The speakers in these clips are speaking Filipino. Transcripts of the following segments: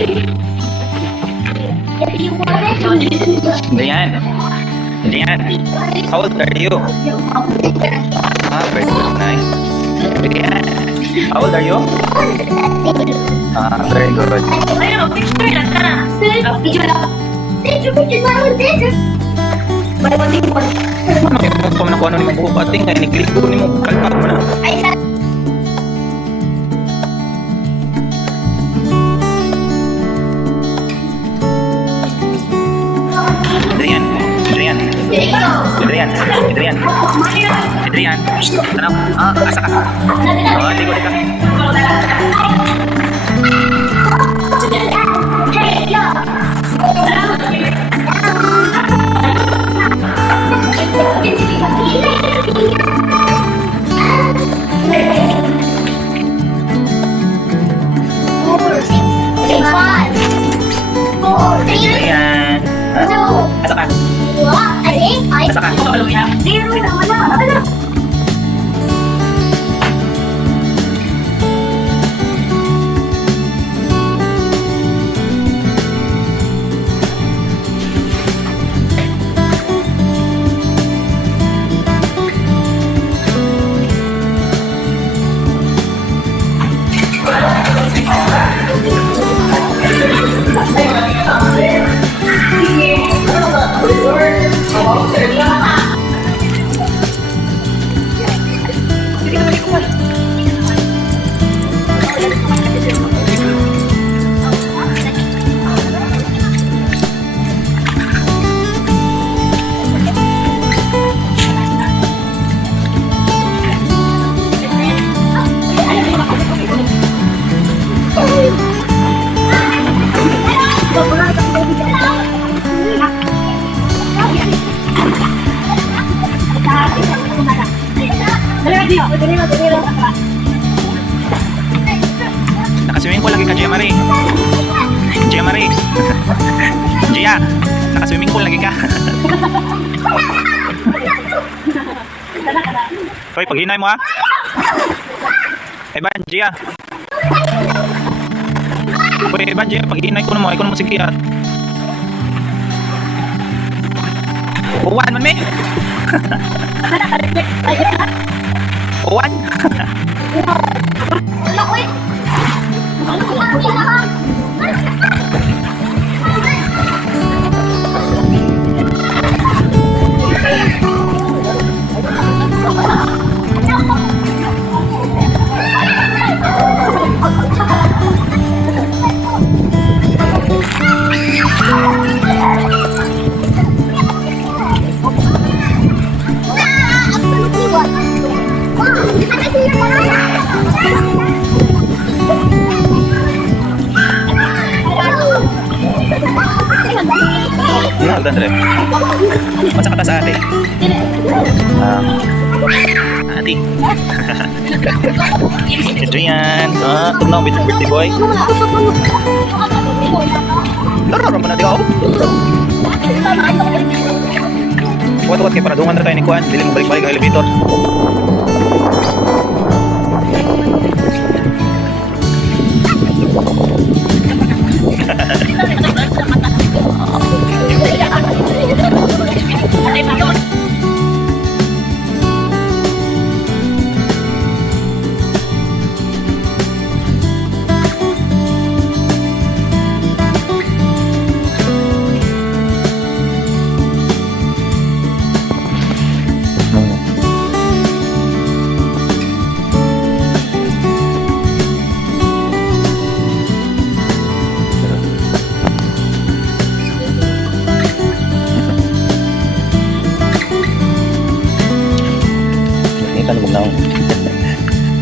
Adrian. Adrian. How old are you? Very good. Nice. Adrian. How old are you? Very good. Ano kaya mo pa man ako ano ni mo buhok ating kaya ni-click ko ni mo kalma mo na. Adrian, Adrian, Adrian, Adrian, Adrian, tanap, asa ka? Ligo ka. Adrian, asa ka? Asa ka? Nakaswimming pool lagi ka, Gia Marie. Gia Marie. Gia, nakaswimming pool lagi ka. Hoy, paghinay mo ha. Eban, Gia. Hoy, Eban, Gia, paghinay ko na mo. Ikaw na mo sige at. Uwan man, me. Uwan. Aldan dre. Masa kata sa ate? Ate. Adrian. Tugnaw bitong birthday boy. Laro naman natin ako. Wat-wat kayo para dungan na tayo ni Kuan. Dili mo balik-balik ang elevator. Tanong naong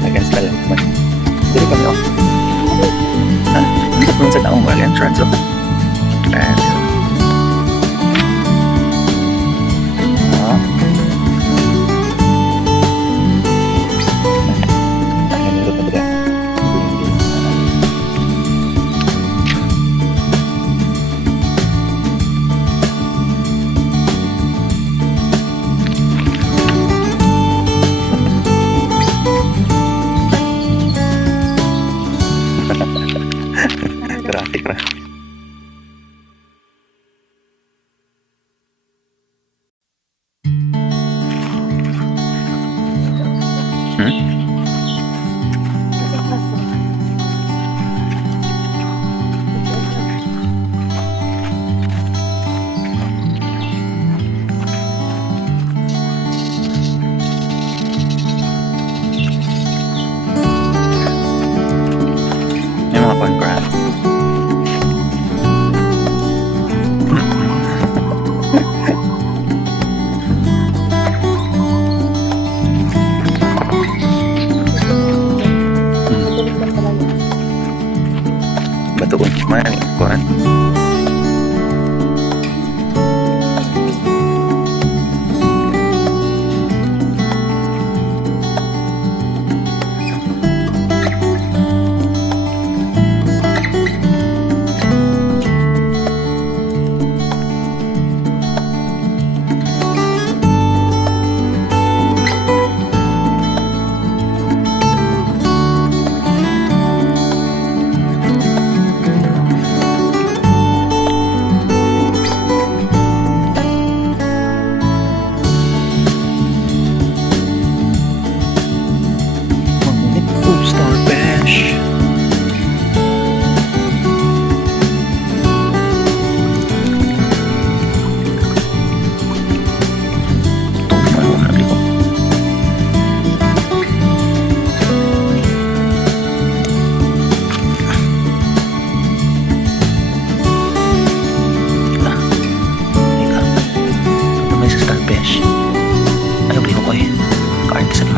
against the left man. Dili kami ako. Hindi ko sa taong wali ang trans of. Grafic na.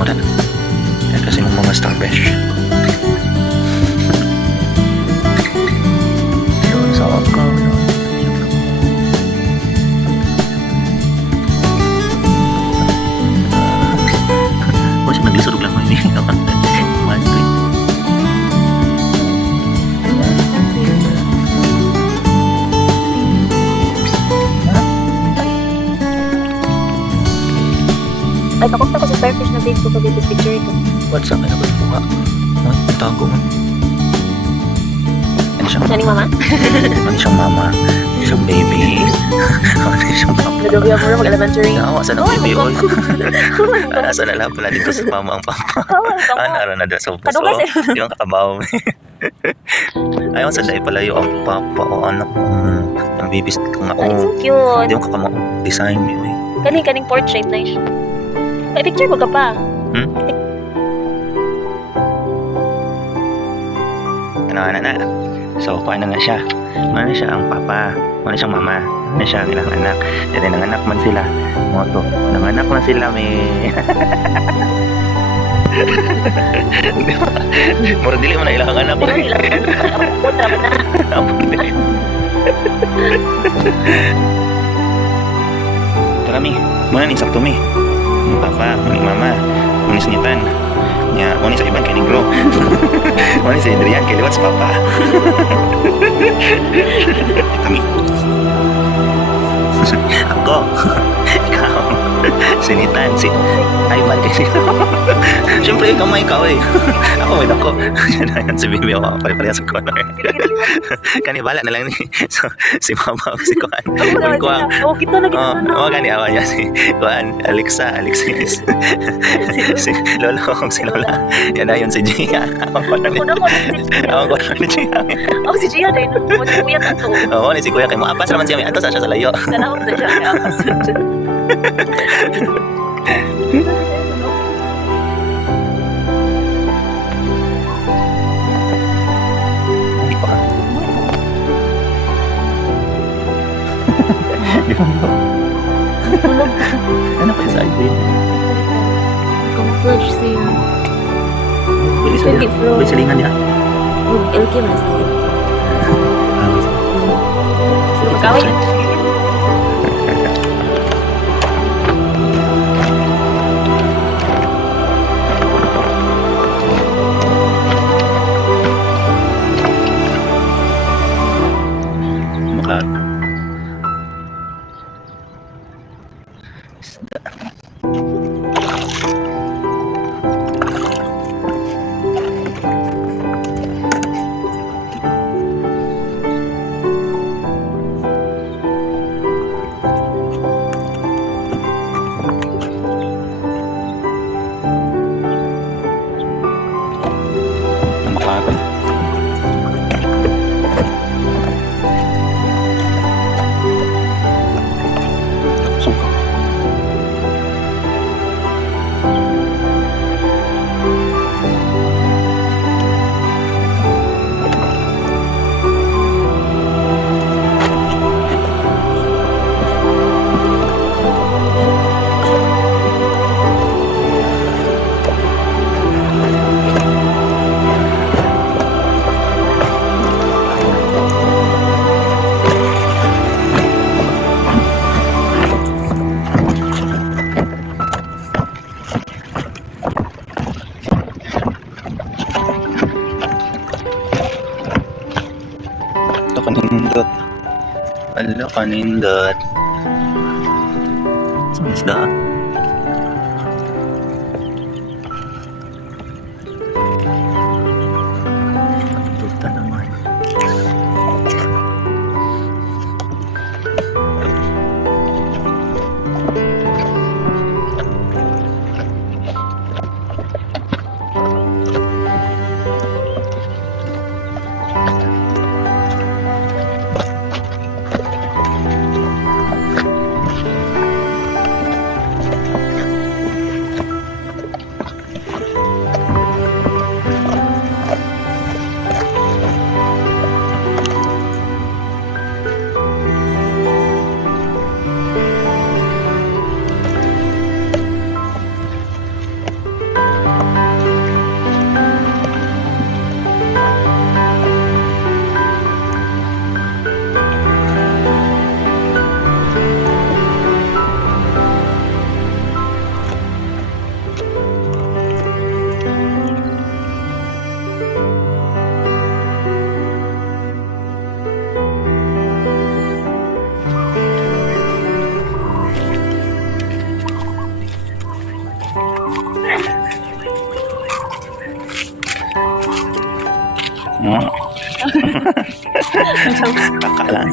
mo dan. Yan kasi mong mga starfish. Yun, sa ako. O siya naglisurog lang mo yun. Kumain ko eh. Ay, takot ako sa starfish na babe ko pag ito picture ito. What's up? Ano ba ito nga? Ay, tago mo. Ano siyang Siya ni mama? Ano siyang mama? Ano siyang baby? Ano siyang papa? Nagabi ako rin mag-elementary. Yawa, saan ang baby oil? Oh, Asa na lang pala dito sa mama ang papa. Ano na da sa puso? Kadugas Yung kakabaw mo. Ayaw, sa dahil pala yung ang papa o anak mo. Ang babies ko nga. Ay, so Oh, cute. hindi yung kakamaw. Design mo yun. Kaning portrait na siya. Ay, picture mo ka pa. Na. So, paano na siya? Ano siya ang papa? Ano siyang mama? Ano siya ang ilang anak? Dahil nanganak man sila. Moto. Nanganak man sila, may... Di ba? Mura dili mo na ilang anak. Pero ilang kontra mo na. Apon din. Tara mi, muna ni sakto mi. Ang papa, ni mama, muna singitan. Nya, muna sa iban kay negro. Muna si Adrian kay liwat sa papa. Kami. Ako. Ikaw. Sinitan si Ivan kasi. Siyempre kamay ka eh. Ako may dako. Yan si Bibi ako. Pare-parehas ko na. Kanibala na lang ni. So, si Mama si Kuan. Kuan. Oh, kita lagi Oh, gani awan niya si Kuan, Alexis. Si Lola kong si Lola. Yan na yun si Gia. Ako ko na ni. Ako ko na ni Gia. Oh, si Gia din. Oh, si Kuya Tato. Oo, ni si Kuya kay mo apas naman siya. Anto sa siya sa layo. Kanawag sa siya. Kaya ako sa siya. Hindi pa. Di ba mo? Ano pa yung sa iPhone? Camouflage siya. Pwede salingan niya. LK mo na sa akin. Sige, magkawin. Makat. Isda. Makat. Suka. Ito kanindot. Ala kanindot. Sa isda. Tuta naman. Kakalan.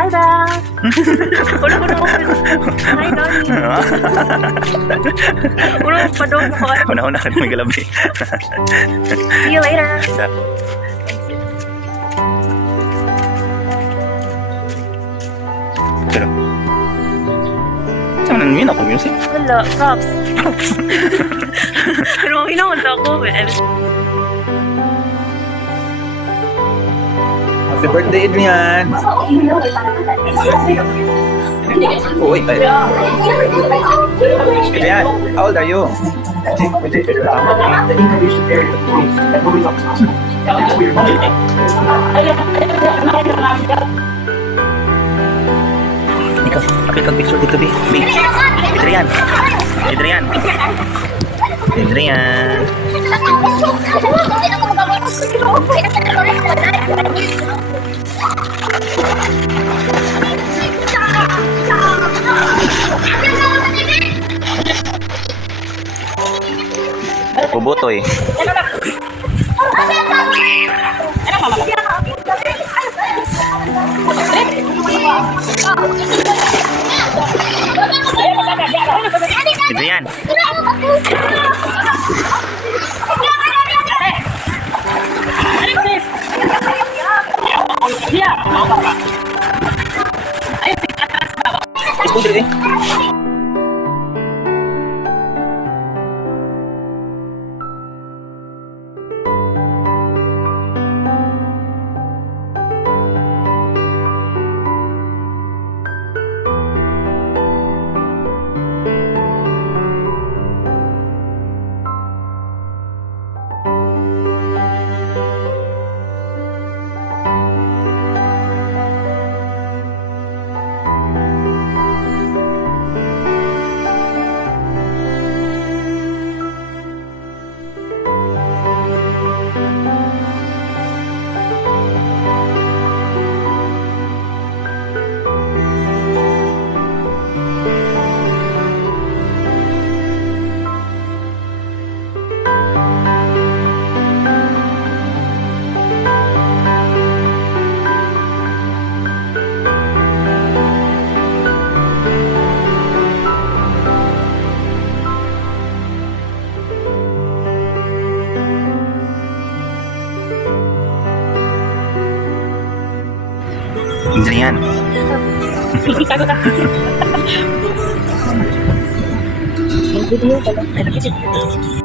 Hi, Belle! Wala ko na Hi, Donnie! Wala ko pa doon ko. Una-una ka may galabi. See you later! Pero, saan namin ako music? Wala, props. Pero hinahon ako. Happy birthday, Adrian! Oh, wait. Adrian, how old are you? Ikaw, kapit kang picture dito, B. Adrian. Adrian. Adrian. Bubutoy. Adrian. School dito eh. Adrian. May video pala.